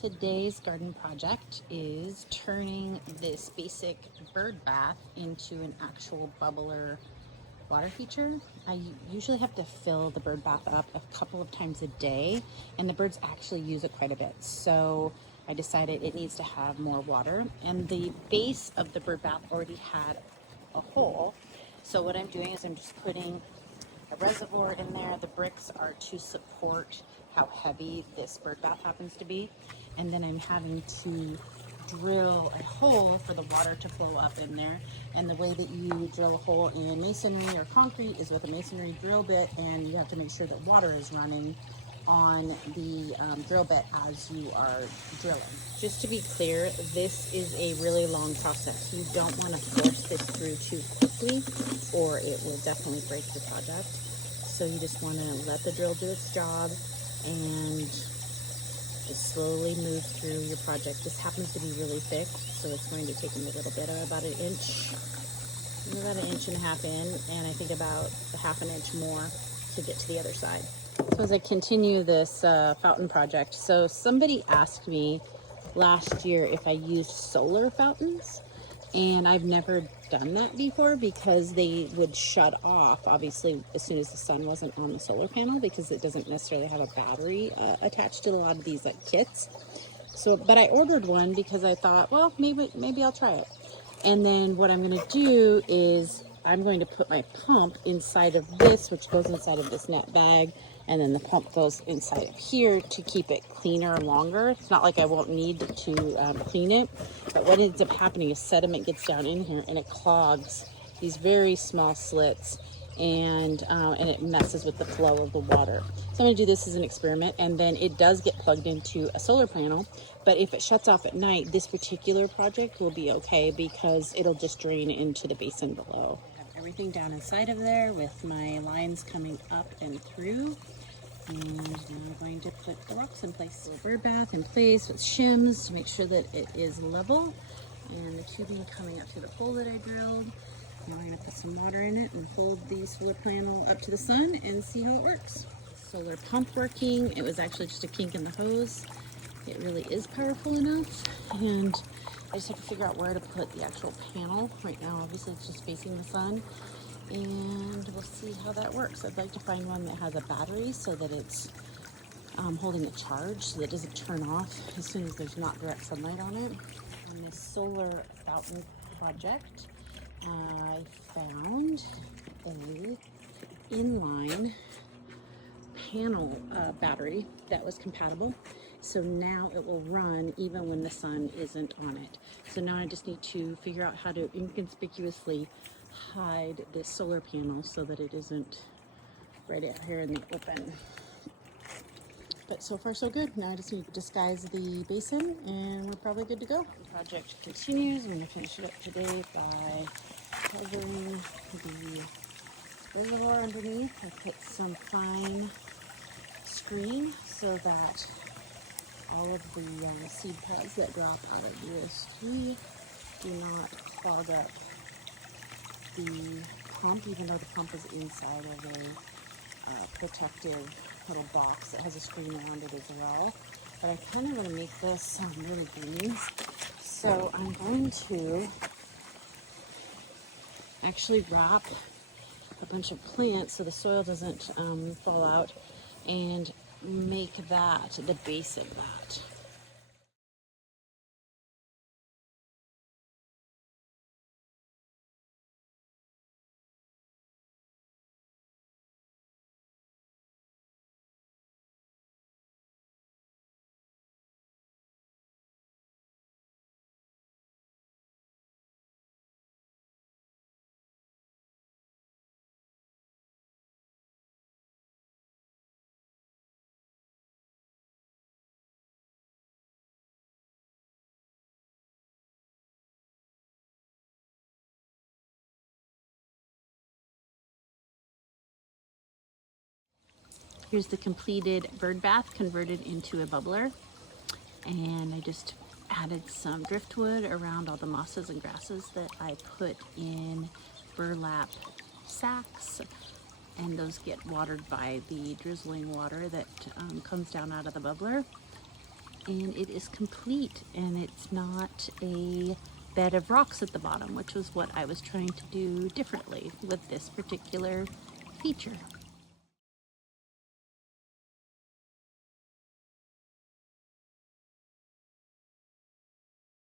Today's garden project is turning this basic bird bath into an actual bubbler water feature. I usually have to fill the bird bath up a couple of times a day, and the birds actually use it quite a bit. So I decided it needs to have more water, and the base of the bird bath already had a hole. So what I'm doing is I'm just putting a reservoir in there. The bricks are to support how heavy this bird bath happens to be. And then I'm having to drill a hole for the water to flow up in there. And the way that you drill a hole in masonry or concrete is with a masonry drill bit, and you have to make sure that water is running on the drill bit as you are drilling. Just to be clear, this is a really long process. You don't want to force this through too quickly or it will definitely break the project. So you just want to let the drill do its job and just slowly move through your project. This happens to be really thick, so it's going to take me a little bit, about an inch. I'm about an inch and a half in, and I think about a half an inch more to get to the other side. So as I continue this fountain project, so somebody asked me last year if I used solar fountains, and I've never done that before because they would shut off obviously as soon as the sun wasn't on the solar panel, because it doesn't necessarily have a battery attached to a lot of these kits. So but I ordered one because I thought, well, maybe I'll try it. And then what I'm going to do is I'm going to put my pump inside of this, which goes inside of this net bag, and then the pump goes inside of here to keep it cleaner longer. It's not like I won't need to clean it, but what ends up happening is sediment gets down in here and it clogs these very small slits, and it messes with the flow of the water. So I'm going to do this as an experiment, and then it does get plugged into a solar panel, but if it shuts off at night, this particular project will be okay because it'll just drain into the basin below. I have everything down inside of there with my lines coming up and through, and now I'm going to put the rocks in place. So bird bath in place with shims to make sure that it is level, and the tubing coming up to the hole that I drilled. Now I'm going to put some water in it and hold the solar panel up to the sun and see how it works. Solar pump working. It was actually just a kink in the hose. It really is powerful enough, and I just have to figure out where to put the actual panel. Right now obviously it's just facing the sun, and we'll see how that works. I'd like to find one that has a battery so that it's holding a charge so that it doesn't turn off as soon as there's not direct sunlight on it. On this solar fountain project, I found a inline panel battery that was compatible, so now it will run even when the sun isn't on it. So now I just need to figure out how to inconspicuously hide this solar panel so that it isn't right out here in the open. But so far so good. Now I just need to disguise the basin and we're probably good to go. The project continues. I'm going to finish it up today by covering the reservoir underneath. I put some fine screen so that all of the seed pods that drop out of USG do not clog up the pump, even though the pump is inside of a protective little box that has a screen around it as well. But I kind of want to make this really green, so I'm going to actually wrap a bunch of plants so the soil doesn't fall out, and make that the base of that. Here's the completed bird bath converted into a bubbler, and I just added some driftwood around all the mosses and grasses that I put in burlap sacks, and those get watered by the drizzling water that comes down out of the bubbler. and it is complete, and it's not a bed of rocks at the bottom, which was what I was trying to do differently with this particular feature.